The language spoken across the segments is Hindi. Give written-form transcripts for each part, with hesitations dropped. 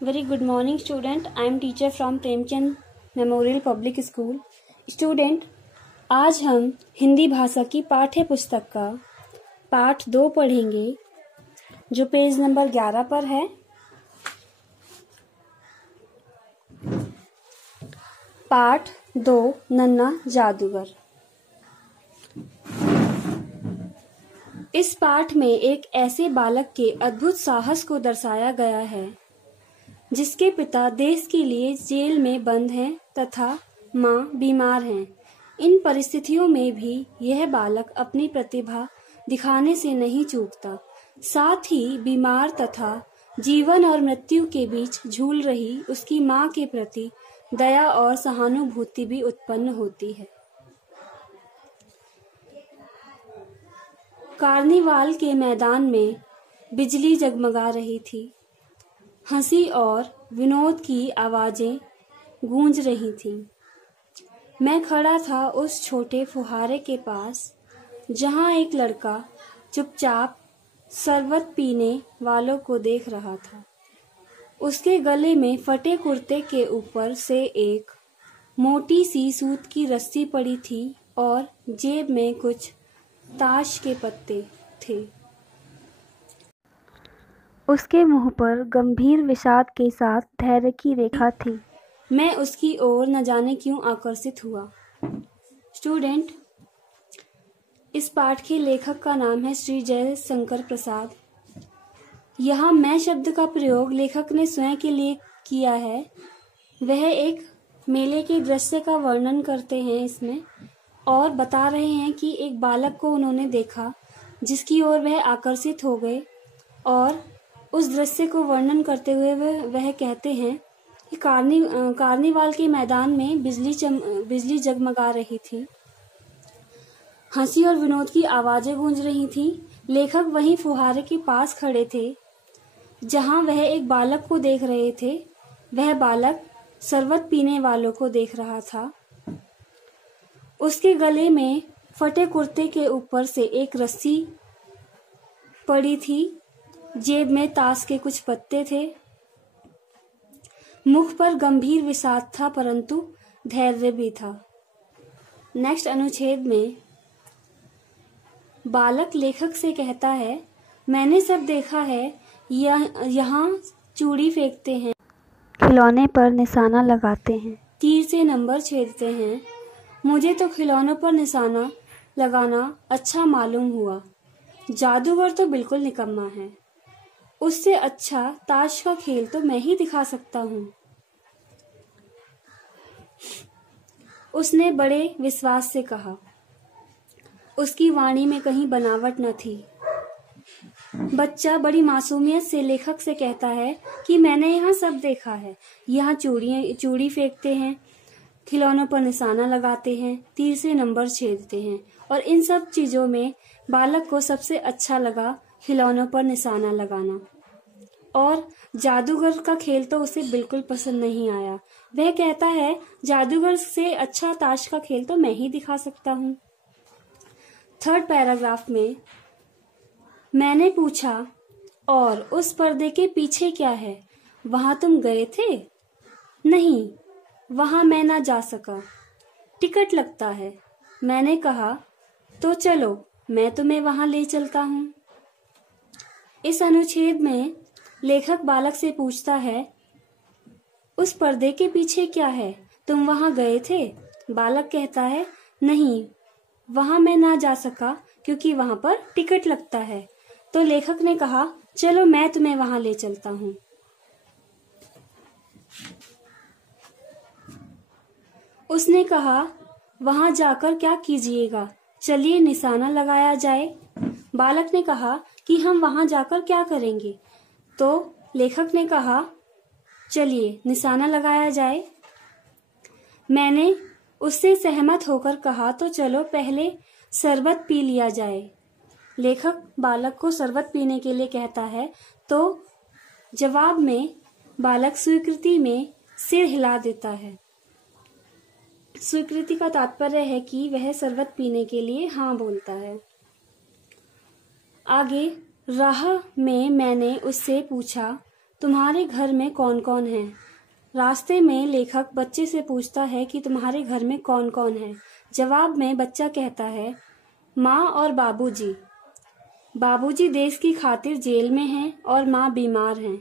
Very good morning, student. I am teacher from Premchand memorial public school. Student, आज हम हिंदी भाषा की पाठ्य पुस्तक का पाठ 2 पढ़ेंगे, जो पेज नंबर 11 पर है. पाठ 2, नन्हा जादूगर. इस पाठ में एक ऐसे बालक के अद्भुत साहस को दर्शाया गया है जिसके पिता देश के लिए जेल में बंद हैं तथा माँ बीमार हैं. इन परिस्थितियों में भी यह बालक अपनी प्रतिभा दिखाने से नहीं चूकता. साथ ही बीमार तथा जीवन और मृत्यु के बीच झूल रही उसकी माँ के प्रति दया और सहानुभूति भी उत्पन्न होती है. कार्निवाल के मैदान में बिजली जगमगा रही थी. हंसी और विनोद की आवाजें गूंज रही थीं. मैं खड़ा था उस छोटे फुहारे के पास जहां एक लड़का चुपचाप शरबत पीने वालों को देख रहा था. उसके गले में फटे कुर्ते के ऊपर से एक मोटी सी सूत की रस्सी पड़ी थी और जेब में कुछ ताश के पत्ते थे. उसके मुंह पर गंभीर विषाद के साथ धैर्य की रेखा थी. मैं उसकी ओर न जाने क्यों आकर्षित हुआ. स्टूडेंट, इस पाठ के लेखक का नाम है श्री जयशंकर प्रसाद. यहाँ मैं शब्द का प्रयोग लेखक ने स्वयं के लिए किया है. वह एक मेले के दृश्य का वर्णन करते हैं इसमें और बता रहे हैं कि एक बालक को उन्होंने देखा जिसकी ओर वह आकर्षित हो गए, और उस दृश्य को वर्णन करते हुए वह कहते हैं कि कार्निवाल के मैदान में बिजली जगमगा रही थी. हंसी और विनोद की आवाजें गूंज रही थीं. लेखक वहीं फुहारे के पास खड़े थे जहां वह एक बालक को देख रहे थे. वह बालक शरबत पीने वालों को देख रहा था. उसके गले में फटे कुर्ते के ऊपर से एक रस्सी पड़ी थी. जेब में ताश के कुछ पत्ते थे. मुख पर गंभीर विषाद था परंतु धैर्य भी था. नेक्स्ट अनुच्छेद में बालक लेखक से कहता है, मैंने सब देखा है. यहाँ चूड़ी फेंकते हैं, खिलौने पर निशाना लगाते हैं, तीर से नंबर छेदते हैं. मुझे तो खिलौनों पर निशाना लगाना अच्छा मालूम हुआ. जादूगर तो बिल्कुल निकम्मा है. उससे अच्छा ताश का खेल तो मैं ही दिखा सकता हूँ. उसने बड़े विश्वास से कहा. उसकी वाणी में कहीं बनावट न थी. बच्चा बड़ी मासूमियत से लेखक से कहता है कि मैंने यहाँ सब देखा है. यहाँ चूड़ी फेंकते हैं, खिलौनों पर निशाना लगाते हैं, तीर से नंबर छेदते हैं, और इन सब चीजों में बालक को सबसे अच्छा लगा खिलौनों पर निशाना लगाना, और जादूगर का खेल तो उसे बिल्कुल पसंद नहीं आया. वह कहता है, जादूगर से अच्छा ताश का खेल तो मैं ही दिखा सकता हूँ. 3rd पैराग्राफ में मैंने पूछा, और उस पर्दे के पीछे क्या है? वहां तुम गए थे? नहीं, वहां मैं ना जा सका. टिकट लगता है. मैंने कहा, तो चलो मैं तुम्हें वहां ले चलता हूँ. इस अनुच्छेद में लेखक बालक से पूछता है, उस पर्दे के पीछे क्या है? तुम वहां गए थे? बालक कहता है, नहीं, वहां मैं ना जा सका क्योंकि वहां पर टिकट लगता है. तो लेखक ने कहा, चलो मैं तुम्हें वहां ले चलता हूँ. उसने कहा, वहां जाकर क्या कीजिएगा? चलिए निशाना लगाया जाए. बालक ने कहा कि हम वहां जाकर क्या करेंगे? तो लेखक ने कहा, चलिए निशाना लगाया जाए. मैंने उससे सहमत होकर कहा, तो चलो पहले शरबत पी लिया जाए. लेखक बालक को शरबत पीने के लिए कहता है, तो जवाब में बालक स्वीकृति में सिर हिला देता है. स्वीकृति का तात्पर्य है कि वह शरबत पीने के लिए हाँ बोलता है. आगे राह में मैंने उससे पूछा, तुम्हारे घर में कौन कौन है? रास्ते में लेखक बच्चे से पूछता है कि तुम्हारे घर में कौन कौन है। जवाब में बच्चा कहता है, माँ और बाबूजी। बाबूजी देश की खातिर जेल में हैं और माँ बीमार हैं।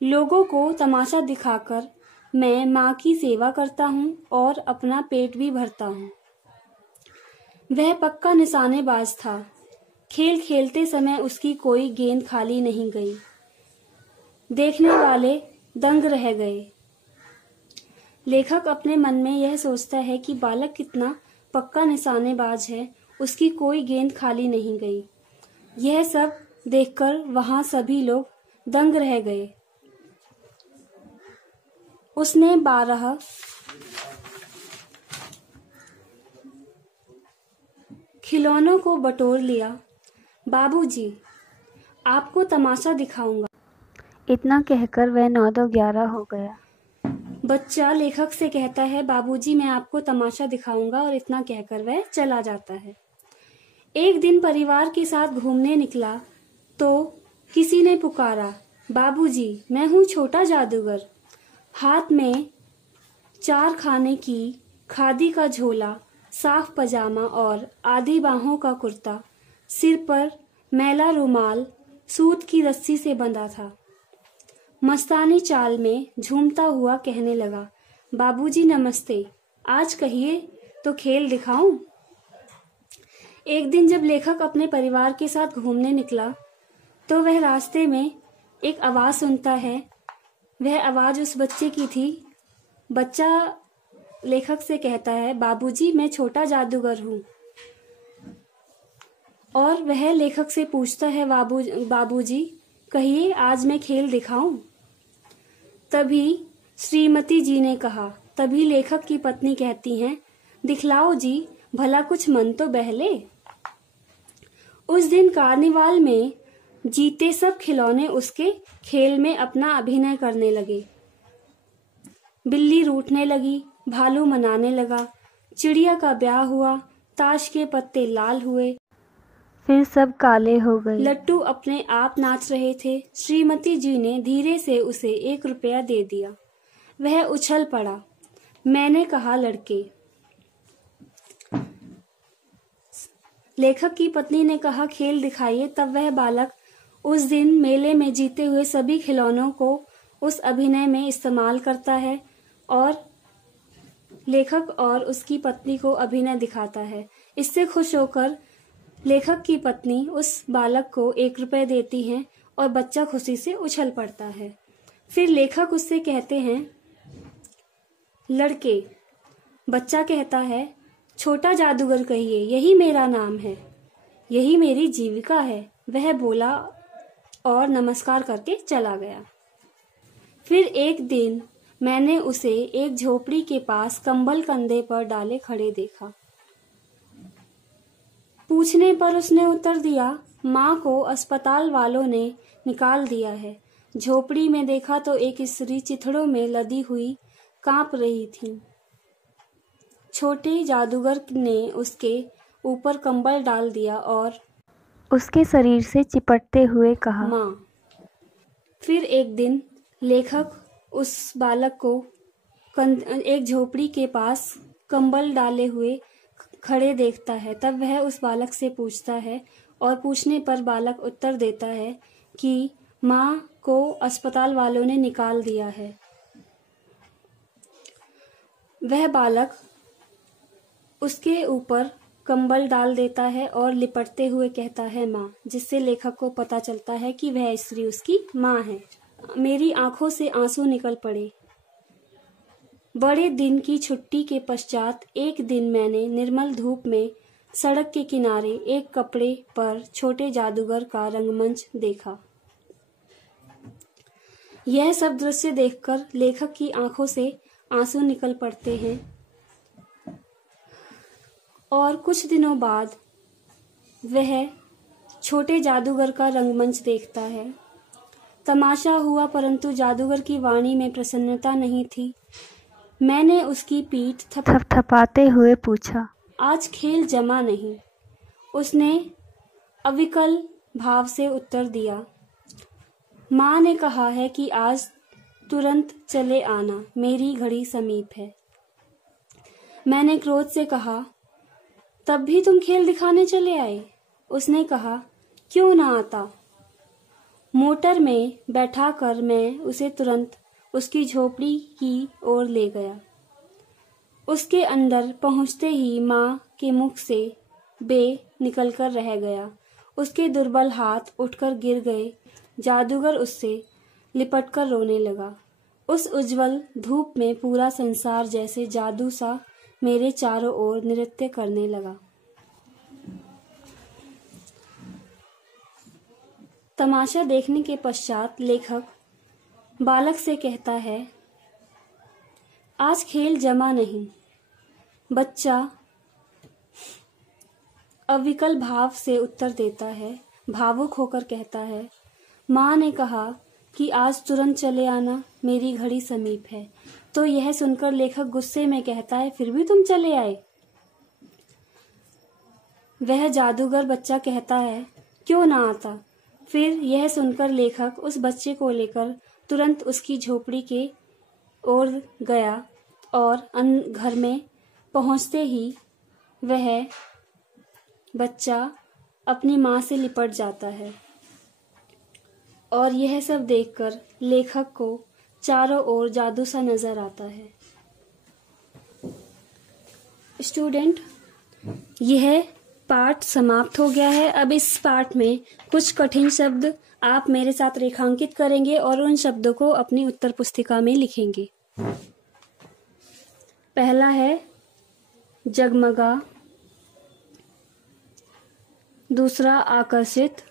लोगों को तमाशा दिखाकर मैं माँ की सेवा करता हूँ और अपना पेट भी भरता हूँ। वह पक्का निशानेबाज था। खेल खेलते समय उसकी कोई गेंद खाली नहीं गई। देखने वाले दंग रह गए। लेखक अपने मन में यह सोचता है कि बालक कितना पक्का निशानेबाज है, उसकी कोई गेंद खाली नहीं गई। यह सब देखकर वहां सभी लोग दंग रह गए। उसने 12 खिलौनों को बटोर लिया। बाबूजी, आपको तमाशा दिखाऊंगा। इतना कहकर वह 9-11 हो गया। बच्चा लेखक से कहता है, बाबूजी मैं आपको तमाशा दिखाऊंगा, और इतना कहकर वह चला जाता है। एक दिन परिवार के साथ घूमने निकला तो किसी ने पुकारा, बाबूजी मैं हूँ छोटा जादूगर। हाथ में 4 खाने की खादी का झोला, साफ पजामा और आधी बाहों का कुर्ता, सिर पर मैला रुमाल सूत की रस्सी से बंधा था। मस्तानी चाल में झूमता हुआ कहने लगा, बाबूजी नमस्ते, आज कहिए तो खेल दिखाऊं। एक दिन जब लेखक अपने परिवार के साथ घूमने निकला तो वह रास्ते में एक आवाज सुनता है। वह आवाज उस बच्चे की थी। बच्चा लेखक से कहता है, बाबूजी मैं छोटा जादूगर हूँ। और वह लेखक से पूछता है, बाबूजी कहिए आज मैं खेल दिखाऊं। तभी श्रीमती जी ने कहा। तभी लेखक की पत्नी कहती हैं, दिखलाओ जी, भला कुछ मन तो बहले। उस दिन कार्निवाल में जीते सब खिलौने उसके खेल में अपना अभिनय करने लगे। बिल्ली रूठने लगी, भालू मनाने लगा, चिड़िया का ब्याह हुआ, ताश के पत्ते लाल हुए, फिर सब काले हो गए। लट्टू अपने आप नाच रहे थे। श्रीमती जी ने धीरे से उसे 1 रुपया दे दिया। वह उछल पड़ा। मैंने कहा, लड़के। लेखक की पत्नी ने कहा, खेल दिखाइए। तब वह बालक उस दिन मेले में जीते हुए सभी खिलौनों को उस अभिनय में इस्तेमाल करता है और लेखक और उसकी पत्नी को अभिनय दिखाता है। इससे खुश होकर लेखक की पत्नी उस बालक को 1 रुपये देती है और बच्चा खुशी से उछल पड़ता है। फिर लेखक उससे कहते हैं, लड़के। बच्चा कहता है, छोटा जादूगर कहिए, यही मेरा नाम है, यही मेरी जीविका है। वह बोला और नमस्कार करके चला गया। फिर एक दिन मैंने उसे एक झोपड़ी के पास कंबल कंधे पर डाले खड़े देखा। पूछने पर उसने उत्तर दिया, माँ को अस्पताल वालों ने निकाल दिया है। झोपड़ी में देखा तो एक स्त्री चिथड़ों में लदी हुई कांप रही थी। छोटे जादूगर ने उसके ऊपर कंबल डाल दिया और उसके शरीर से चिपटते हुए कहा, माँ। फिर एक दिन लेखक उस बालक को एक झोपड़ी के पास कंबल डाले हुए खड़े देखता है। तब वह उस बालक से पूछता है और पूछने पर बालक उत्तर देता है कि माँ को अस्पताल वालों ने निकाल दिया है। वह बालक उसके ऊपर कंबल डाल देता है और लिपटते हुए कहता है, माँ, जिससे लेखक को पता चलता है कि वह स्त्री उसकी माँ है। मेरी आंखों से आंसू निकल पड़े। बड़े दिन की छुट्टी के पश्चात एक दिन मैंने निर्मल धूप में सड़क के किनारे एक कपड़े पर छोटे जादूगर का रंगमंच देखा। यह सब दृश्य देखकर लेखक की आंखों से आंसू निकल पड़ते हैं और कुछ दिनों बाद वह छोटे जादूगर का रंगमंच देखता है। तमाशा हुआ, परंतु जादूगर की वाणी में प्रसन्नता नहीं थी। मैंने उसकी पीठ थपथपाते हुए पूछा, आज खेल जमा नहीं। उसने अविकल भाव से उत्तर दिया, माँ ने कहा है कि आज तुरंत चले आना, मेरी घड़ी समीप है। मैंने क्रोध से कहा, तब भी तुम खेल दिखाने चले आए? उसने कहा, क्यों ना आता। मोटर में बैठाकर मैं उसे तुरंत उसकी झोपड़ी की ओर ले गया। उसके अंदर पहुंचते ही माँ के मुख से बे निकलकर रह गया। उसके दुर्बल हाथ उठकर गिर गए। जादूगर उससे लिपटकर रोने लगा। उस उज्जवल धूप में पूरा संसार जैसे जादू सा मेरे चारों ओर नृत्य करने लगा। तमाशा देखने के पश्चात लेखक बालक से कहता है, आज खेल जमा नहीं। बच्चा अविकल भाव से उत्तर देता है, भावुक होकर कहता है, माँ ने कहा कि आज तुरंत चले आना, मेरी घड़ी समीप है। तो यह सुनकर लेखक गुस्से में कहता है, फिर भी तुम चले आए? वह जादूगर बच्चा कहता है, क्यों ना आता। फिर यह सुनकर लेखक उस बच्चे को लेकर तुरंत उसकी झोपड़ी के ओर गया और घर में पहुंचते ही वह बच्चा अपनी माँ से लिपट जाता है। और यह सब देखकर लेखक को चारों ओर जादू सा नजर आता है। स्टूडेंट, यह पाठ समाप्त हो गया है। अब इस पाठ में कुछ कठिन शब्द आप मेरे साथ रेखांकित करेंगे और उन शब्दों को अपनी उत्तर पुस्तिका में लिखेंगे। पहला है जगमगा, दूसरा आकर्षित,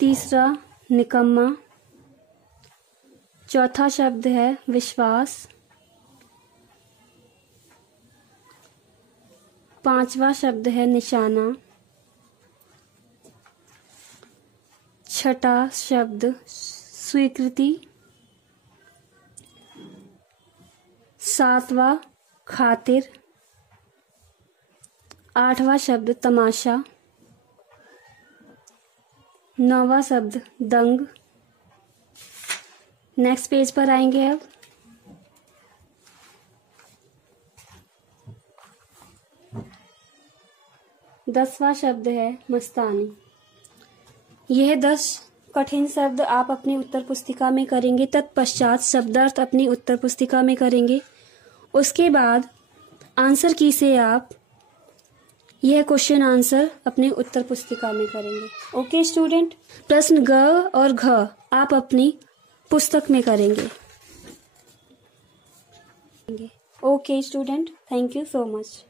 तीसरा निकम्मा, चौथा शब्द है विश्वास, पांचवा शब्द है निशाना, छठा शब्द स्वीकृति, सातवां खातिर, आठवां शब्द तमाशा, नौवां शब्द दंग। नेक्स्ट पेज पर आएंगे अब। दसवां शब्द है मस्तानी। यह 10 कठिन शब्द आप अपनी उत्तर पुस्तिका में करेंगे। तत्पश्चात शब्दार्थ अपनी उत्तर पुस्तिका में करेंगे। उसके बाद आंसर की से आप यह क्वेश्चन आंसर अपनी उत्तर पुस्तिका में करेंगे। ओके स्टूडेंट, प्रश्न ग और घ आप अपनी पुस्तक में करेंगे। Okay student, thank you so much.